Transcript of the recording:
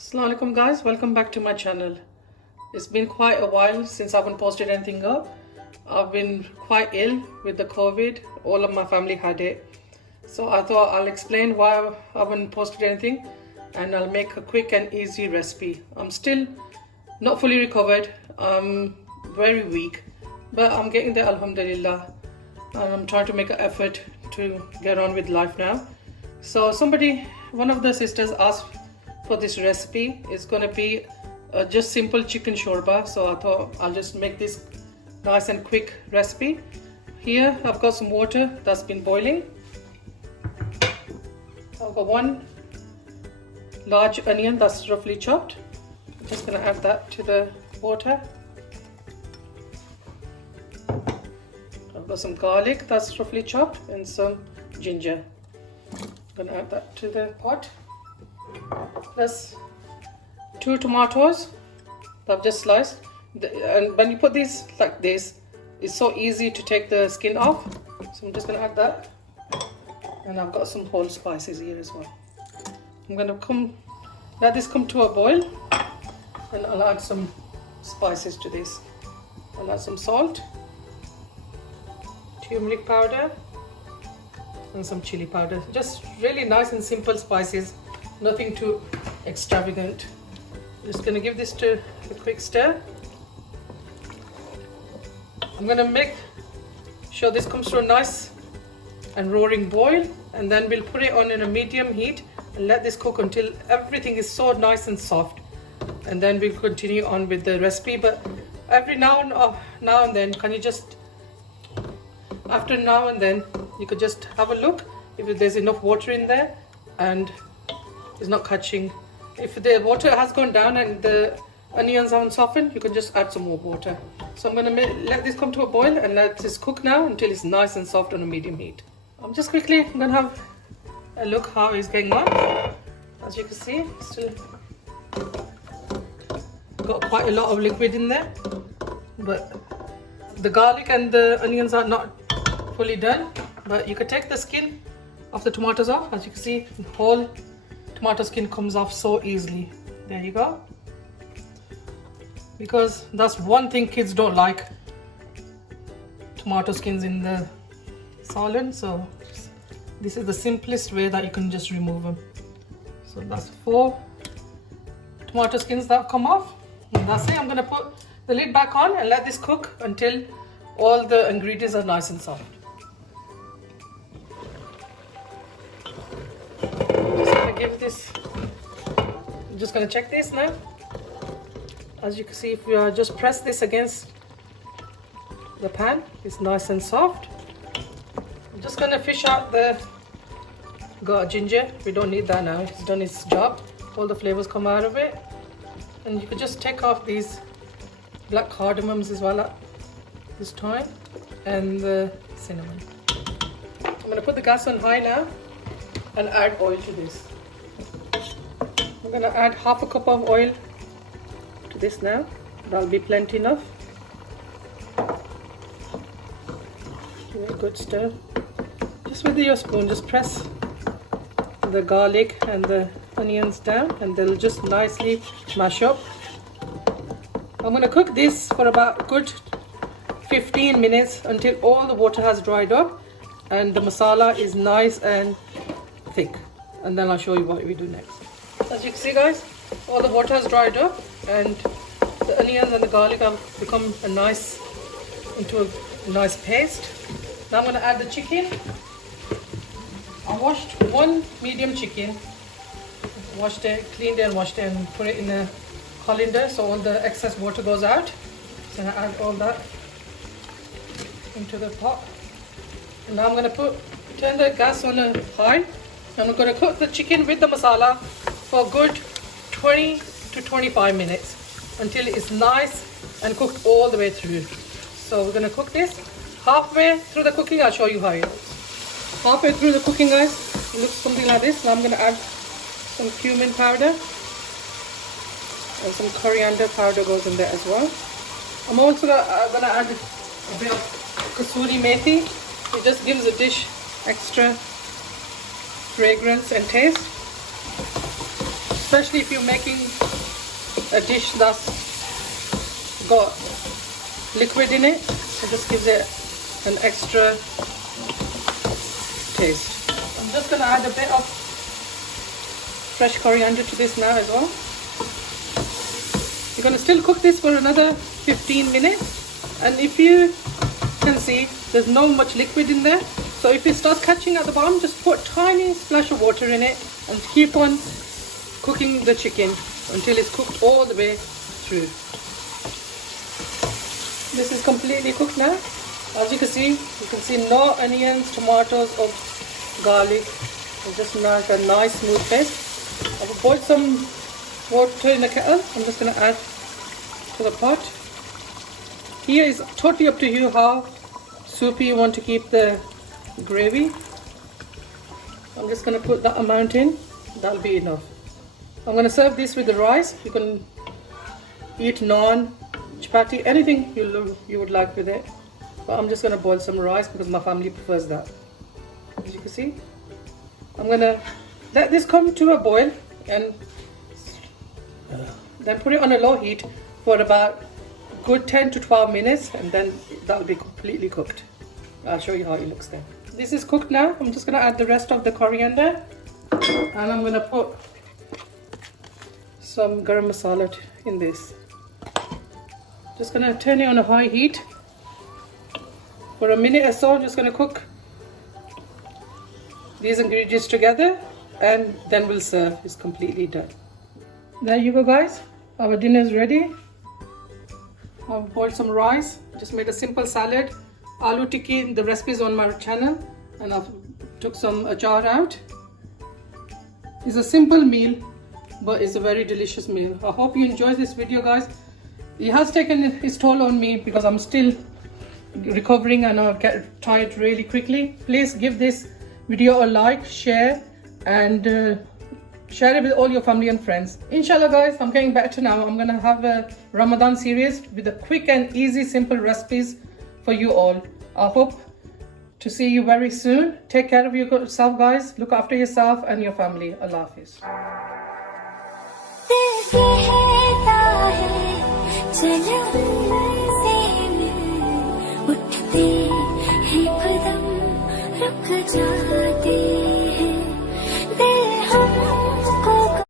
Assalamu alaikum guys, welcome back to my channel. It's been quite a while since I haven't posted anything up. I've been quite ill with the COVID. All of my family had it. So I thought I'll explain why I haven't posted anything and I'll make a quick and easy recipe. I'm still not fully recovered. I'm very weak, but I'm getting there, alhamdulillah. And I'm trying to make an effort to get on with life now. So one of the sisters asked for this recipe. It's going to be just simple chicken shorba, so I thought I'll just make this nice and quick recipe. Here I've got some water that's been boiling. I've got one large onion that's roughly chopped. I'm just going to add that to the water. I've got some garlic that's roughly chopped and some ginger. I'm going to add that to the pot. Plus 2 tomatoes that I've just sliced. And when you put these like this, it's so easy to take the skin off. So I'm just going to add that. And I've got some whole spices here as well. I'm going to let this come to a boil, and I'll add some spices to this. I'll add some salt, turmeric powder, and some chili powder. Just really nice and simple spices. Nothing too extravagant. Just gonna give this a quick stir. I'm gonna make sure this comes to a nice and roaring boil, and then we'll put it on in a medium heat and let this cook until everything is so nice and soft. And then we'll continue on with the recipe. But every now and then, after now and then, you could just have a look if there's enough water in there and it's not catching. If the water has gone down and the onions haven't softened, you can just add some more water. So I'm going to let this come to a boil and let this cook now until it's nice and soft on a medium heat. I'm going to have a look how it's going on. As you can see, still got quite a lot of liquid in there, but the garlic and the onions are not fully done. But you can take the skin of the tomatoes off. As you can see, the whole tomato skin comes off so easily. There you go. Because that's one thing kids don't like, tomato skins in the Salan. So this is the simplest way that you can just remove them. So that's 4 tomato skins that come off. And that's it. I'm going to put the lid back on and let this cook until all the ingredients are nice and soft. I'm just going to check this now. As you can see, if we just press this against the pan, it's nice and soft. I'm just going to fish out the ginger. We don't need that now. It's done its job. All the flavors come out of it. And you can just take off these black cardamoms as well at this time, and the cinnamon. I'm going to put the gas on high now and add oil to this. I'm going to add half a cup of oil to this now. That'll be plenty enough. Give it a good stir. Just with your spoon, just press the garlic and the onions down and they'll just nicely mash up. I'm going to cook this for about a good 15 minutes until all the water has dried up and the masala is nice and thick. And then I'll show you what we do next. As you can see guys, all the water has dried up and the onions and the garlic have become into a nice paste. Now I'm going to add the chicken. I washed one medium chicken, washed it, cleaned it and washed it and put it in a colander so all the excess water goes out. So I add all that into the pot. And now I'm going to turn the gas on a high. And I'm going to cook the chicken with the masala for a good 20 to 25 minutes until it's nice and cooked all the way through. So we're going to cook this. Halfway through the cooking, I'll show you how it looks. Halfway through the cooking guys, it looks something like this. Now I'm going to add some cumin powder and some coriander powder goes in there as well. I'm also going to add a bit of Kasuri methi. It just gives the dish extra fragrance and taste. especially if you're making a dish that's got liquid in it. It just gives it an extra taste. I'm just going to add a bit of fresh coriander to this now as well. You're going to still cook this for another 15 minutes, and if you can see, there's not much liquid in there, so if it starts catching at the bottom, just put a tiny splash of water in it and keep on cooking the chicken until it's cooked all the way through. This is completely cooked now. As you can see no onions, tomatoes or garlic. It's just like a nice smooth paste. I've boiled some water in the kettle. I'm just going to add to the pot. Here is totally up to you how soupy you want to keep the gravy. I'm just going to put that amount in. That'll be enough. I'm going to serve this with the rice. You can eat naan, chapati, anything you would like with it. But I'm just going to boil some rice because my family prefers that. As you can see, I'm going to let this come to a boil and then put it on a low heat for about good 10 to 12 minutes, and then that'll be completely cooked. I'll show you how it looks then. This is cooked now. I'm just going to add the rest of the coriander, and I'm going to put some garam masala in this. Just going to turn it on a high heat for a minute or so. Just going to cook these ingredients together, and then we'll serve. It's completely done. There you go, guys. Our dinner is ready. I've boiled some rice, just made a simple salad. Aloo tikki, the recipe is on my channel, and I've took some achar out. It's a simple meal, but it's a very delicious meal. I hope you enjoyed this video, guys. It has taken its toll on me because I'm still recovering and I'll get tired really quickly. Please give this video a like, share, and share it with all your family and friends. Inshallah, guys, I'm getting better now. I'm gonna have a Ramadan series with the quick and easy simple recipes for you all. I hope to see you very soon. Take care of yourself, guys. Look after yourself and your family. Allah Hafiz.